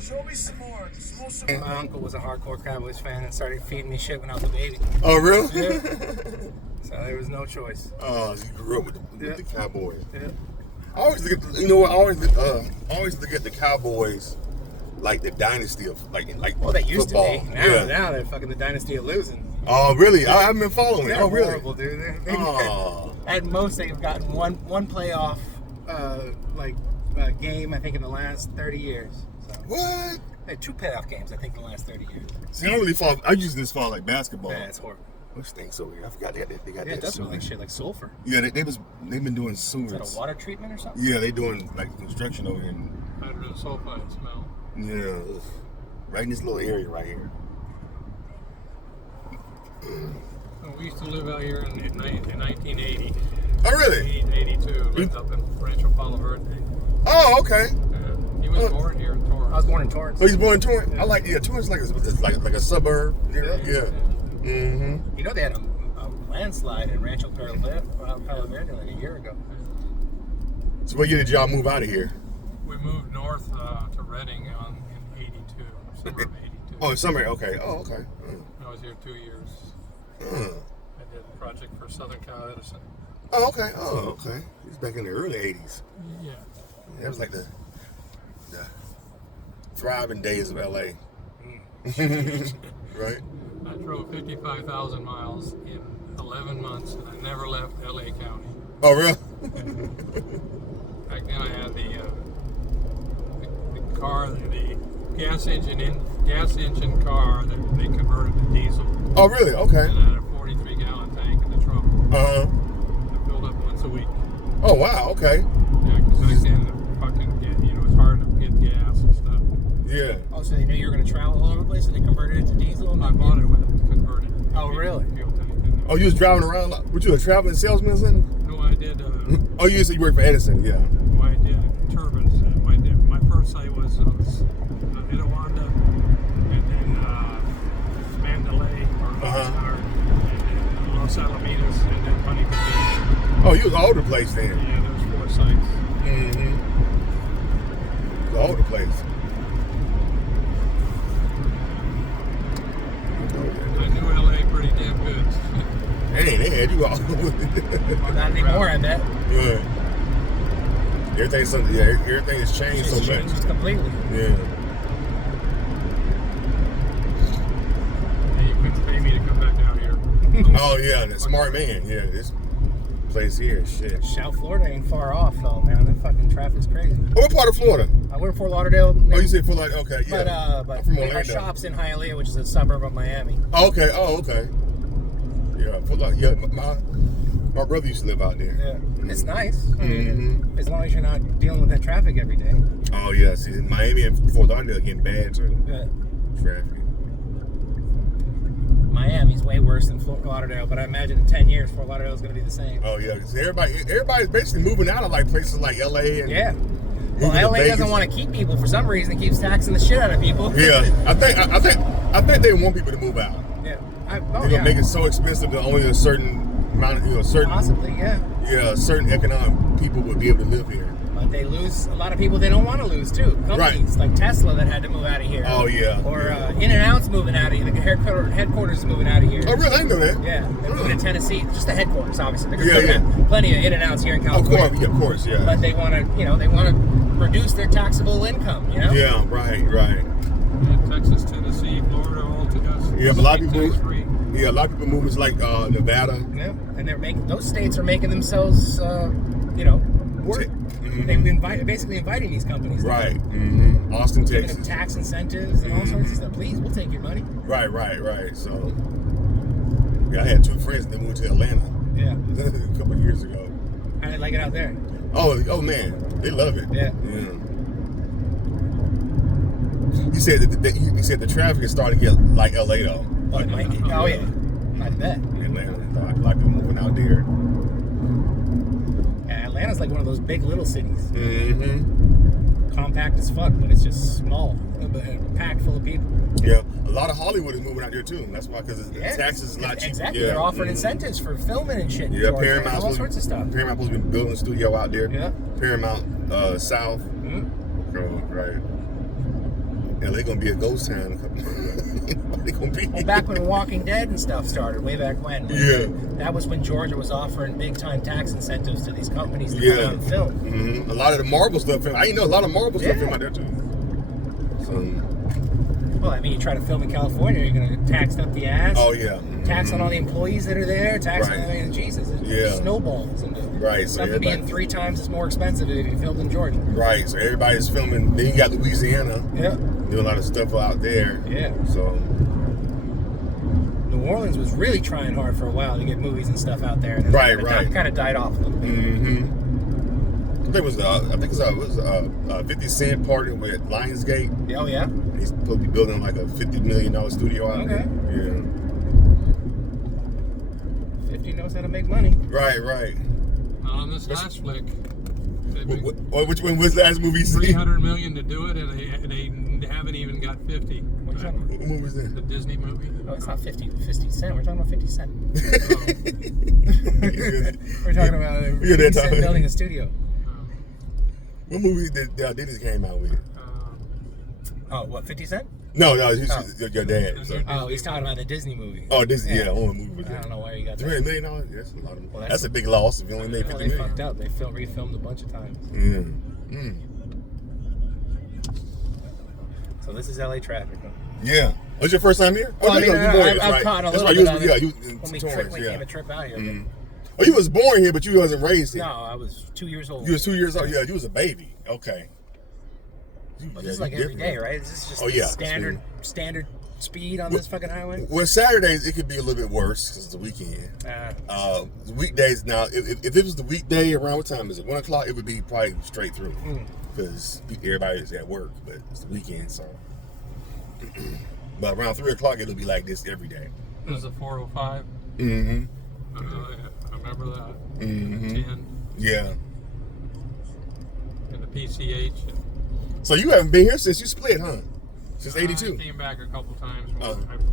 Show me some more. My uncle was a hardcore Cowboys fan and started feeding me shit when I was a baby. Oh, really? Yeah. So there was no choice. Oh, you grew up with the Cowboys. Yeah. I always look at, you know what? I always look at the Cowboys like the dynasty of Well, they used football. to be. Now they're fucking the dynasty of losing. Oh, really? I haven't been following it. They're Oh, really? horrible, dude. Oh. At most, they've gotten one playoff game, I think, in the last 30 years. So. What? They had 2 playoff games, I think, in the last 30 years. See, I don't really follow. I usually just follow like basketball. Yeah, it's horrible. Which stinks over here. I forgot they got that. It does smell like shit, like sulfur. Yeah, they've been doing sewers. Is that a water treatment or something? Yeah, they doing like construction over here. Hydrogen sulfide smell. Yeah, right in this little area right here. We used to live out here in 1980. Oh, really? 82. Lived up in Rancho Palo Verde. Oh, okay. He was born here in Torrance. I was born in Torrance. Oh, he's born in Torrance. I like Torrance like a suburb. Yeah. Mm-hmm. You know they had a landslide in Rancho Palo Verde like a year ago. So what year did y'all move out of here? We moved north to Redding in 82, summer of 82. Oh, summer. Okay. Oh, okay. I was here 2 years. I did a project for Southern Cal Edison. Oh, okay. Oh, okay. It was back in the early 80s. Yeah. That was like the thriving days of LA. Right? I drove 55,000 miles in 11 months, and I never left LA County. Oh, really? Back then I had the car, the gas engine car that they converted to diesel. Oh, really? Okay. And I had a 43-gallon tank in the trunk. Uh-huh. I filled up once a week. Oh, wow. Okay. Yeah, because back then it's hard to get gas and stuff. Yeah. Oh, so they knew you were going to travel all over the place, and they converted it to diesel? I bought it with it converted. Oh, really? Fuel tank in there. Oh, you was driving around? Were you a traveling salesman or something? No, I did. Oh, you said you worked for Edison, yeah. I did turbines. My first site was Itawanda, and then Mandalay or Longstar, and then Los Alamitos, and then Huntington Beach. Oh, you was all over the place then. Yeah, there was 4 sites. Mm-hmm. All over the place. I knew LA pretty damn good. Dang, they had you all over. Well, not anymore, I bet. Good. Everything has changed so It's much. changed completely. Yeah. And you couldn't pay me to come back down here. Oh, yeah, the smart man. Yeah, this place here, shit. South Florida ain't far off, though, man. That fucking traffic's crazy. Oh, what part of Florida? We're in Fort Lauderdale. Oh, you said Fort Lauderdale? Okay, yeah. But I'm from our Orlando. shop's in Hialeah, which is a suburb of Miami. Oh, okay. Oh, okay. Yeah, Fort Lauderdale. Yeah, my brother used to live out there. Yeah, it's nice. I mean, as long as you're not dealing with that traffic every day. Oh, yeah. See, Miami and Fort Lauderdale getting bad, too. Yeah. Traffic. Miami's way worse than Fort Lauderdale, but I imagine in 10 years, Fort Lauderdale's going to be the same. Oh, yeah. 'Cause everybody's basically moving out of like places like LA and Yeah. Well, moving to LA doesn't Vegas. want to keep people for some reason. It keeps taxing the shit out of people. Yeah, I think they want people to move out. Yeah. They're gonna make it so expensive that only a certain amount of Possibly, yeah. certain economic people would be able to live here. But they lose a lot of people they don't want to lose, too. Companies like Tesla that had to move out of here. Oh, yeah. Or In-N-Out's moving out of here. The headquarters is moving out of here. Oh, really? I didn't know that. Yeah. They're moving to Tennessee. Just the headquarters, obviously. There's Yeah. plenty of In-N-Outs here in Of California. course, yeah. But they want to, reduce their taxable income, you know? Yeah, right. Yeah, Texas, Tennessee, Florida, all to us. Yeah, but a lot of people tax-free. Yeah, a lot of people moving to like Nevada. Yeah. And those states are making themselves, work. Mm-hmm. They've basically inviting these companies. Right. Mm-hmm. Austin, Giving Texas. them tax incentives and all sorts of stuff. Please, we'll take your money. Right. So, yeah, I had 2 friends that moved to Atlanta. Yeah. A couple of years ago. How do you like it out there? Oh man, they love it. Yeah. He said the traffic is starting to get like LA though. Oh, it might be. Oh, yeah. I bet. Atlanta, a lot of people moving out there. Yeah, Atlanta's like one of those big little cities. Mm-hmm. Compact as fuck, but it's just small. Packed full of people. Yeah, a lot of Hollywood is moving out there too. That's why, because the taxes is a lot cheaper. Exactly. Yeah. They're offering incentives for filming and shit. Yeah, Georgia, and all sorts of stuff. Paramount's supposed to be building a studio out there. Yeah. Paramount South. Mm-hmm. Right. LA gonna be a ghost town. They gonna be. Well, back when Walking Dead and stuff started, way back when. Yeah. That was when Georgia was offering big time tax incentives to these companies to Yeah. come out and film. Mm-hmm. A lot of the Marvel stuff. I didn't know a lot of Marvel stuff film out there too. So. Well, I mean, you try to film in California, you're gonna tax up the ass. Oh yeah. Tax on all the employees that are there. Tax on, I mean, Jesus, it snowballs into Right. So something being 3 times as more expensive if you filmed in Georgia. Right. So everybody's filming. Then you got Louisiana. Yeah. Doing a lot of stuff out there. Yeah. So. New Orleans was really trying hard for a while to get movies and stuff out there. And Right. Kind of died off a little bit. Mm-hmm. I think it was 50 Cent partnered with Lionsgate. Oh yeah. He's supposed to be building like a $50 million studio out there. Yeah. 50 knows how to make money. Right. On this last flick, Which one was the last movie you seen? $300 million to do it, and they haven't even got 50. What are you talking about? What movie was that? The Disney movie. Oh, it's not 50 Cent. We're talking about 50 Cent. Oh. We're talking about 50 Cent building a studio. What movie did Disney came out with? Oh, what, 50 Cent? No, your dad. So. Oh, he's talking about the Disney movie. Oh, Disney, yeah, what movie was I that? don't know where you got that. $300 million? That's a lot of money. Well, that's a big loss if you only made $50 Well, million. they fucked up. They refilmed a bunch of times. So this is LA traffic. Huh? Yeah. Was your first time here? Well, I mean, I've caught a little bit of it. Yeah, you was when we came a trip out here. Oh, you was born here, but you wasn't raised here. No, I was 2 years old. You was 2 years old? Yeah, you was a baby. Okay. But this is like every day, right? This is just standard speed on this fucking highway? Well, Saturdays, it could be a little bit worse because it's the weekend. Weekdays, now, if it was the weekday, around what time is it? 1 o'clock, it would be probably straight through because everybody's at work, but it's the weekend, so. But around 3 o'clock, it'll be like this every day. It was a 405. Mm-hmm. I remember that. Mm-hmm. 10. Yeah. And the PCH. So you haven't been here since you split, huh? Since '82. I came back a couple times.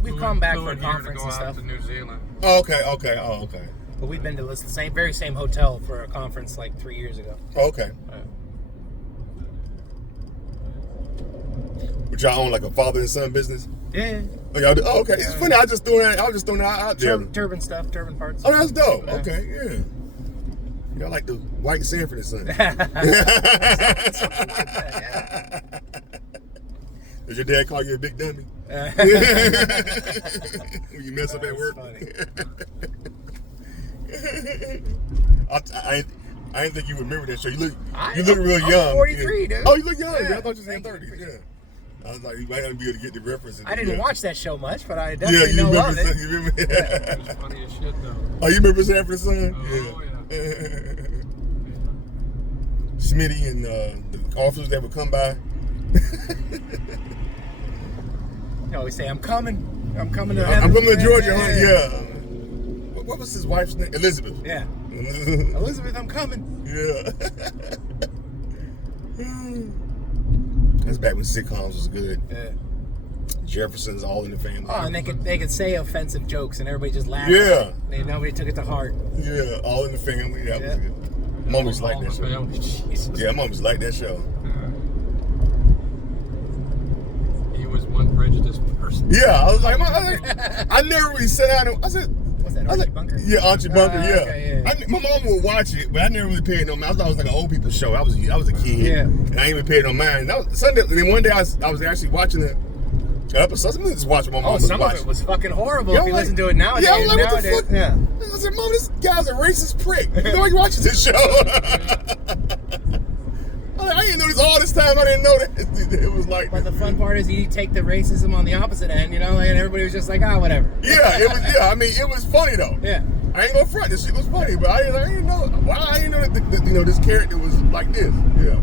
We've come back for a conference and stuff. To New Zealand. Oh, okay. But we've been to the very same hotel for a conference like 3 years ago. Oh, okay. But y'all own like a father and son business? Yeah. Oh, y'all do? Oh, okay. It's funny. I was just throwing that out there. Turbine stuff, turbine parts. Oh, that's dope. Yeah. Okay, yeah. Y'all like the White Sanford and Son. Something like that, yeah. Does your dad call you a big dummy? When you mess up at work? I didn't think you would remember that show. You look real young. I'm 43, dude. Oh, you look young. Yeah. I thought you said 30s. Yeah. I was like, you might not be able to get the references. I didn't watch that show much, but I definitely you know remember of it. You remember? It was funny as shit, though. Oh, you remember Sanford and Son? Oh, yeah. Smitty and the officers that would come by. You always say, I'm coming to I'm coming to Georgia, huh? Yeah. What was his wife's name? Elizabeth. Yeah. Elizabeth, I'm coming. Yeah. That's back when sitcoms was good. Yeah. Jefferson's All in the Family. Oh, and they could say offensive jokes and everybody just laughed. Yeah. Nobody took it to heart. Yeah, All in the Family. That was good. Mom was like that show. Yeah, Mom was like that show. He was one prejudiced person. Yeah, I was like, I never really sat down and I said, What's that, Archie Bunker? Yeah, Archie Bunker, yeah. Okay, yeah. My mom would watch it, but I never really paid no mind. I thought it was like an old people show. I was a kid, and I ain't even paid no mind. That was Sunday. Then one day I was actually watching the episode. I just watching my mom was some watching. of it was fucking horrible if you listen to it nowadays. Yeah, I was like, what the fuck? Yeah. I said, Mom, this guy's a racist prick. You know why you watching this show? I didn't know this all this time. I didn't know that it was like. But the fun part is you take the racism on the opposite end, and everybody was just like, whatever. Yeah, it was. Yeah, I mean, it was funny though. Yeah. I ain't gonna front. This shit was funny, but I didn't know. I didn't know that this character was like this. Yeah.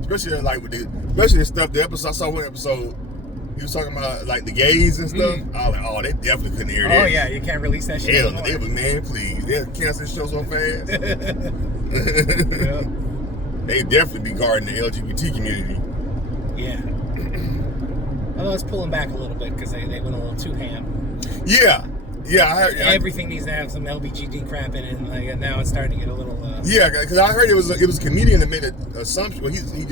Especially like especially the stuff. The episode I saw one episode. He was talking about like the gays and stuff. I was like, oh, they definitely couldn't hear that. Oh yeah, you can't release that shit. Hell, they was, man, please. They'll cancel this show so fast. Yeah. They definitely be guarding the LGBT community. Yeah. Although it's pulling back a little bit because they went a little too ham. Yeah. Yeah, I heard. Everything needs to have some LBGT crap in it, and now it's starting to get a little. Yeah, because I heard it was a comedian that made an assumption. Well, he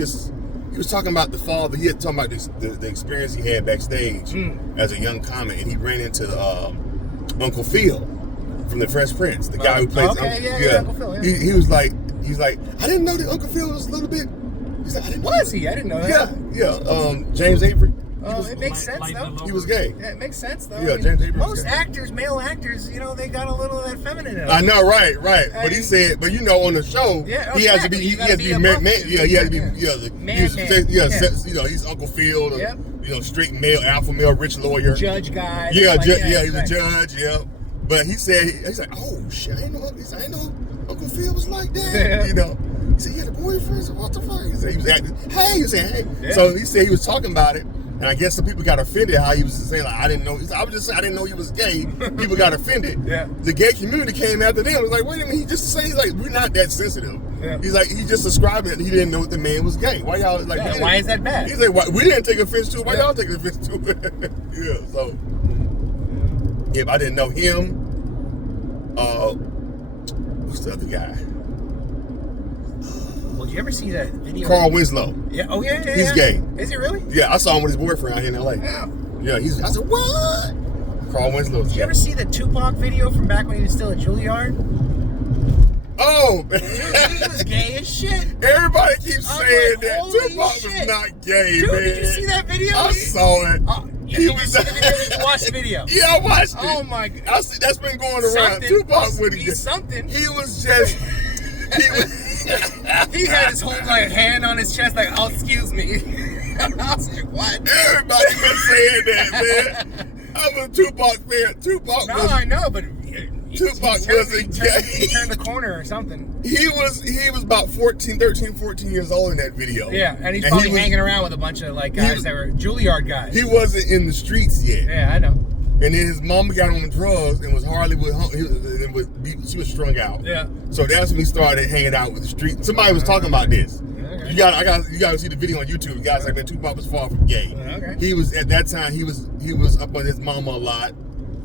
he was talking about the father. He had talking about the experience he had backstage as a young comic, and he ran into Uncle Phil from the Fresh Prince, the guy who plays. Uncle Phil. Yeah. He's like, I didn't know that Uncle Phil was a little bit. He's like, I didn't know that. Yeah. James Avery. It makes sense though. He was gay. Yeah, it makes sense though. Yeah, James Avery. Most actors, male actors, they got a little of that feminine in them. I know, right. But he said, but on the show, he has to be, he has to be man. Yeah, he has to be, he's Uncle Phil, straight male, alpha male, rich lawyer, judge guy. He's a judge. Yeah, but he said, he's like, oh shit, I didn't know Uncle Phil was like that. He said, the boyfriend. What the fuck? He said he was acting. Hey, he said, hey. Yeah. So he said he was talking about it. And I guess some people got offended how he was saying, like, I didn't know. I was just saying, I didn't know he was gay. People got offended. Yeah. The gay community came after them. It was like, wait a minute. He just saying, he's like, we're not that sensitive. Yeah. He's like, he just described it. He didn't know that the man was gay. Why y'all like? Yeah, why is that bad? He's like, we didn't take offense to it. Why y'all taking offense to it? Yeah. So if I didn't know him, what's the other guy? Well, did you ever see that video? Carl Winslow. Yeah. Oh yeah. He's gay. Is he really? Yeah, I saw him with his boyfriend out here in LA. Yeah. I said, what? Carl Winslow. Did you ever see the Tupac video from back when he was still at Juilliard? Oh, man. Dude, he was gay as shit. Everybody keeps saying that. Tupac shit. was not gay, dude, man. Did you see that video? I saw it. Did you see the video? Did you watch the video? Yeah, I watched it. Oh, my God. I see, that's been going around. Tupac would have something. He was just... He had his whole hand on his chest, like, oh, excuse me. I was like, what? Everybody been saying that, man. I'm a Tupac fan. I know, but Tupac wasn't gay. He turned the corner or something. He was about 14 years old in that video. Yeah, and he's probably hanging around with a bunch of guys that were Juilliard guys. He wasn't in the streets yet. Yeah, I know. And then his mama got on drugs and was hardly with she was strung out. Yeah. So that's when he started hanging out with the street. Somebody was talking about this. Okay. You gotta see the video on YouTube. Guys like, man, Tupac was far from gay. Okay. He was at that time he was up on his mama a lot.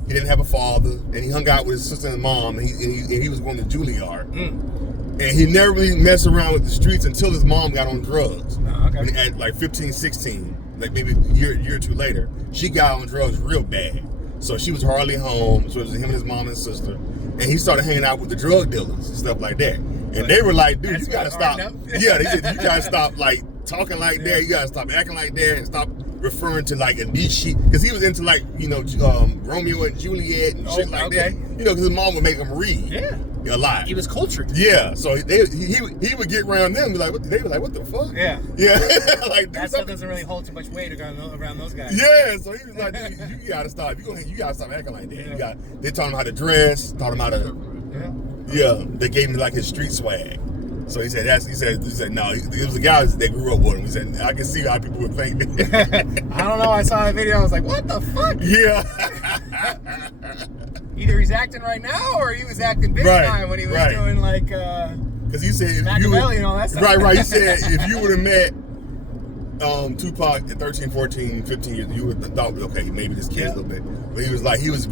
He didn't have a father, and he hung out with his sister and mom, and he was going to Juilliard. And he never really messed around with the streets until his mom got on drugs. Okay. At like 15, 16, like maybe a year or two later, she got on drugs real bad. So she was hardly home. So it was him and his mom and sister. And he started hanging out with the drug dealers and stuff like that. And they were like, dude, you gotta stop. Yeah, they said, you gotta stop like talking like that. You gotta stop acting like that and stop referring to like a niche shit. Because he was into like, Romeo and Juliet and shit like that. Because his mom would make him read. Yeah. A lot. He was cultured. Yeah. So he would get around them and be like, they were like, what the fuck? Yeah. Yeah. Like that stuff doesn't really hold too much weight around those guys. Yeah. So he was like, you gotta stop. You gotta stop acting like that. Yeah. They taught him how to dress, taught him how to they gave him like his street swag. So he said no, it was the guys that grew up with him. He said, I can see how people would think that. I don't know, I saw that video, I was like, what the fuck? Yeah. Either he's acting right now or he was acting big time when he was doing like because he said Machiavelli and all that stuff. Right. He said if you would have met Tupac at 13, 14, 15 years, you would have thought, okay, maybe this kid's a little bit. But he was like, he was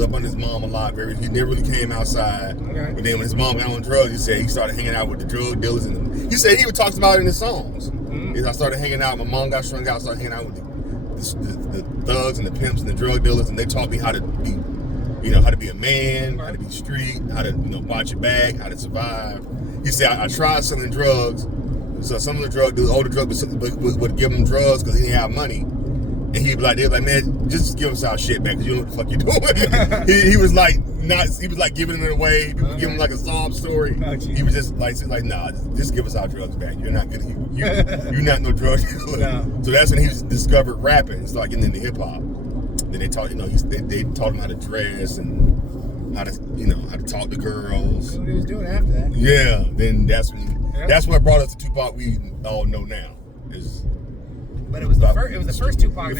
up on his mom a lot. He never really came outside. Okay. But then when his mom got on drugs, he said he started hanging out with the drug dealers. He said he would talk about it in his songs. Mm-hmm. I started hanging out. My mom got strung out. Started hanging out with the thugs and the pimps and the drug dealers, and they taught me how to be, how to be a man, how to be street, how to, watch your back, how to survive. He said, I tried selling drugs. So some of the older drug would give him drugs because he didn't have money. And they'd be like, man, just give us our shit back because you know what the fuck you're doing. he was like giving it away. People give him like a sob story. Oh, he was just like, nah, just give us our drugs back. You're not good. You're not no drug dealer. No. So that's when he discovered rapping and started getting into hip hop. Then they taught, they taught him how to dress and how to talk to girls. That's what he was doing after that. Yeah. Then that's what brought us to Tupac we all know now. But it was the first Tupac.